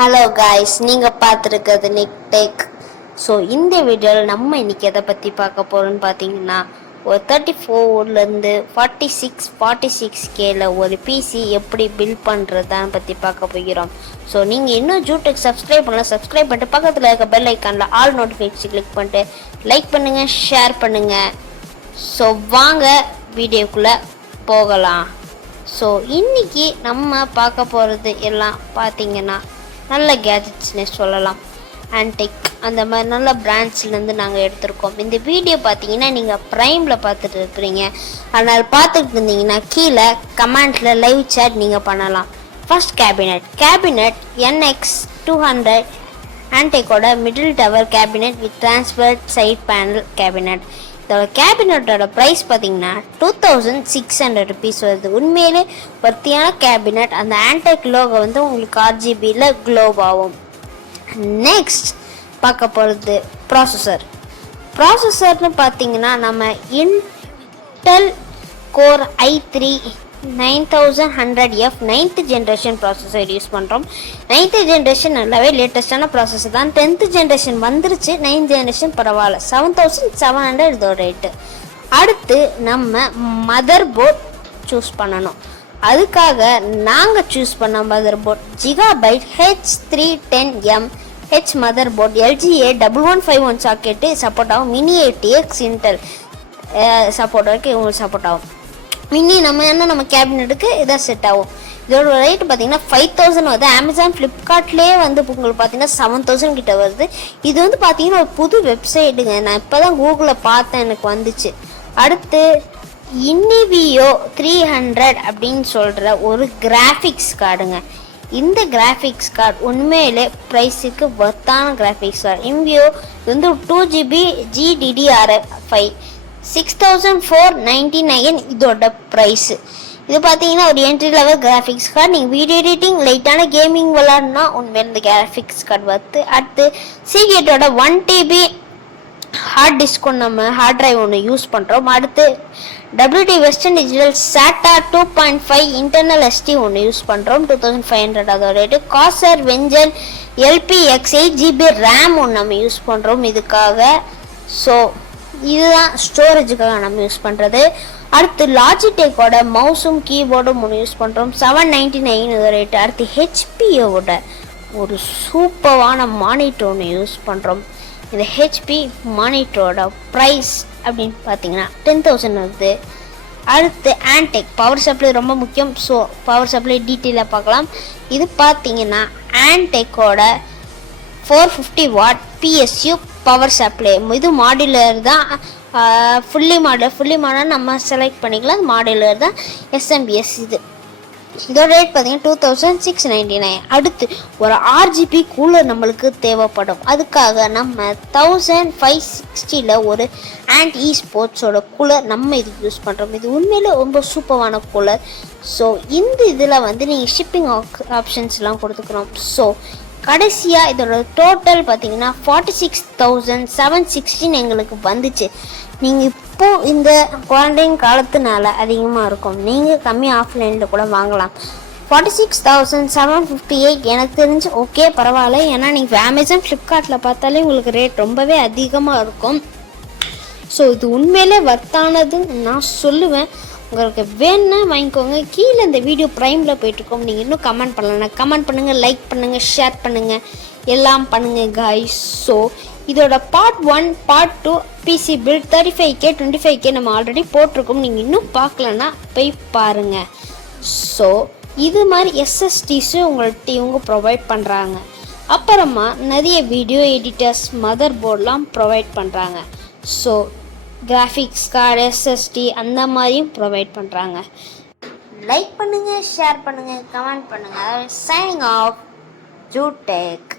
Hello guys, நீங்கள் பார்த்துருக்கிறது நிக் tech. So இந்த வீடியோவில் நம்ம இன்றைக்கி எதை பற்றி பார்க்க போகிறோன்னு பார்த்தீங்கன்னா, ஒரு 34லேருந்து 46Kல ஒரு பிசி எப்படி பில்ட் பண்ணுறதான்னு பற்றி பார்க்க போகிறோம். ஸோ நீங்கள் இன்னும் ஜூடெக் சப்ஸ்கிரைப் பண்ணலாம், சப்ஸ்கிரைப் பண்ணிட்டு பக்கத்தில் இருக்க பெல் ஐக்கானில் ஆல் நோட்டிஃபிகேஷன் கிளிக் பண்ணிட்டு லைக் பண்ணுங்கள், ஷேர் பண்ணுங்கள். ஸோ வாங்க வீடியோக்குள்ளே போகலாம். ஸோ இன்றைக்கி நம்ம பார்க்க போகிறது எல்லாம் பார்த்தீங்கன்னா நல்ல கேஜெட்ஸ்னே சொல்லலாம். ஆன்டெக் அந்த மாதிரி நல்ல பிராண்ட்ஸ்லேருந்து நாங்கள் எடுத்திருக்கோம். இந்த வீடியோ பார்த்தீங்கன்னா நீங்கள் ப்ரைமில் பார்த்துட்டு இருக்கிறீங்க. அதனால் பார்த்துட்டு இருந்தீங்கன்னா கீழே கமெண்ட்டில் லைவ் சேட் நீங்கள் பண்ணலாம். ஃபர்ஸ்ட் கேபினெட் NX200 ஆன்டெக்கோட middle tower cabinet with transparent side panel cabinet. இதோட கேபினட்டோட ப்ரைஸ் பார்த்தீங்கன்னா 2600 ருபீஸ் வருது. உண்மையிலே வர்த்தியான கேபினட். அந்த ஆன்டெக் லோகோ வந்து உங்களுக்கு RGBயில் க்ளோப் ஆகும். நெக்ஸ்ட் பார்க்க போகிறது ப்ராசஸர்னு பார்த்தீங்கன்னா நம்ம Intel core i3 9100F 9th generation processor use பண்ணுறோம். 9th ஜென்ரேஷன் நல்லாவே லேட்டஸ்டான ப்ராசஸர் தான். 10th ஜென்ரேஷன் வந்துருச்சு. 9th ஜென்ரேஷன் பரவாயில்ல. 7700 இதோட ரேட்டு. அடுத்து நம்ம மதர் போர்ட் சூஸ் பண்ணணும். அதுக்காக நாங்கள் சூஸ் பண்ண motherboard Gigabyte H310M H motherboard LGA 1151 socket support ஆகும். மினி ATX இன்டெல் சப்போர்ட் வரைக்கும் இவங்களுக்கு சப்போர்ட் ஆகும். மினி நம்ம கேபினெட்டுக்கு இதான் செட் ஆகும். இதோட ரேட்டு பார்த்தீங்கன்னா 5000 வருது. அமேசான் ஃப்ளிப்கார்ட்லேயே வந்து உங்களுக்கு பார்த்தீங்கன்னா 7000 கிட்ட வருது. இது வந்து பார்த்தீங்கன்னா ஒரு புது வெப்சைட்டுங்க. நான் இப்போ தான் கூகுளில் பார்த்தேன், எனக்கு வந்துச்சு. அடுத்து இன்னிவியோ 300 அப்படின்னு சொல்கிற ஒரு கிராஃபிக்ஸ் கார்டுங்க. இந்த கிராஃபிக்ஸ் கார்டு உண்மையிலே ப்ரைஸுக்கு ஒர்த்தான கிராஃபிக்ஸ் கார்டு. இன்வியோ வந்து 2GB GDDR5 6499 இதோட ப்ரைஸு. இது பார்த்தீங்கன்னா ஒரு என்ட்ரி லெவல் கிராஃபிக்ஸ் கார்டு. நீங்கள் வீடியோ எடிட்டிங் லைட்டான கேமிங் விளாட்னா உண்மையில இந்த கிராஃபிக்ஸ் கார்டு வருது. அடுத்து சீகேட்டோட 1TB ஹார்ட் டிஸ்க்கும் நம்ம ஹார்ட் ட்ரைவ் ஒன்று யூஸ் பண்ணுறோம். அடுத்து WD Western Digital SATA 2.5 internal SD ஒன்று யூஸ் பண்ணுறோம். 2500 அதோட rate. Corsair Vengeance LPX 8GB RAM ஒன்று நம்ம யூஸ் பண்ணுறோம் இதுக்காக. ஸோ இதுதான் ஸ்டோரேஜுக்காக நம்ம யூஸ் பண்ணுறது. அடுத்து லாஜிடெக்கோட மவுஸும் கீபோர்டும் ஒன்று யூஸ் பண்ணுறோம். 799 இதோட ரேட்டு. அடுத்து HPயோட ஒரு சூப்பரான மானிட்டர் ஒன்று யூஸ் பண்ணுறோம். இந்த HP மானிட்டரோட ப்ரைஸ் அப்படின்னு பார்த்தீங்கன்னா 10000 வருது. அடுத்து ஆன்டெக் பவர் சப்ளை ரொம்ப முக்கியம். ஸோ பவர் சப்ளை டீட்டெயிலாக பார்க்கலாம். இது பார்த்தீங்கன்னா ஆன்டெக்கோட 450 வாட் PSU பவர் சப்ளை. இது மாடுலர் தான். ஃபுல்லி மாடல் நம்ம செலக்ட் பண்ணிக்கலாம். மாடுலர் தான். SMBS இதோட ரேட் பார்த்தீங்கன்னா 2699. அடுத்து ஒரு RGB கூலர் நம்மளுக்கு தேவைப்படும். அதுக்காக நம்ம 1560 ஒரு ஆண்ட் ஸ்போர்ட்ஸோட கூலர் நம்ம இதுக்கு யூஸ் பண்ணுறோம். இது உண்மையிலே ரொம்ப சூப்பரான கூலர். ஸோ இந்த இதில் வந்து நீங்கள் ஷிப்பிங் ஆப்ஷன்ஸ்லாம் கொடுத்துக்கிறோம். ஸோ கடைசியாக இதோட டோட்டல் பார்த்தீங்கன்னா 46716 எங்களுக்கு வந்துச்சு. நீங்கள் இப்போது இந்த குவாரண்டைன் காலத்தினால அதிகமாக இருக்கும். நீங்கள் கம்மி ஆஃப்லைனில் கூட வாங்கலாம். 46758 எனக்கு தெரிஞ்சு ஓகே பரவாயில்ல. ஏன்னா நீங்கள் அமேசான் ஃப்ளிப்கார்ட்டில் பார்த்தாலே உங்களுக்கு ரேட் ரொம்பவே அதிகமாக இருக்கும். ஸோ இது உண்மையிலே வர்த்தானதுன்னு நான் சொல்லுவேன். உங்களுக்கு வேணுன்னா வாங்கிக்கோங்க. கீழே இந்த வீடியோ ப்ரைமில் போயிட்டுருக்கோம். நீங்கள் இன்னும் கமெண்ட் பண்ணலாம். கமெண்ட் பண்ணுங்கள், லைக் பண்ணுங்கள், ஷேர் பண்ணுங்கள், எல்லாம் பண்ணுங்கள் காய்ஸ். ஸோ இதோட part 1 part 2 PC build 35K 25K நம்ம ஆல்ரெடி போட்டிருக்கோம். நீங்கள் இன்னும் பார்க்கலன்னா போய் பாருங்கள். ஸோ இது மாதிரி SSDஸும் உங்கள்கிட்ட இவங்க ப்ரொவைட் பண்ணுறாங்க. அப்புறமா நிறைய வீடியோ எடிட்டர்ஸ் மதர் போர்டெலாம் ப்ரொவைட் பண்ணுறாங்க. ஸோ கிராஃபிக்ஸ் கார்டு SSD அந்த மாதிரியும் ப்ரொவைட் பண்ணுறாங்க. லைக் பண்ணுங்கள், ஷேர் பண்ணுங்கள், கமெண்ட் பண்ணுங்கள். Signing off ஜூடெக்.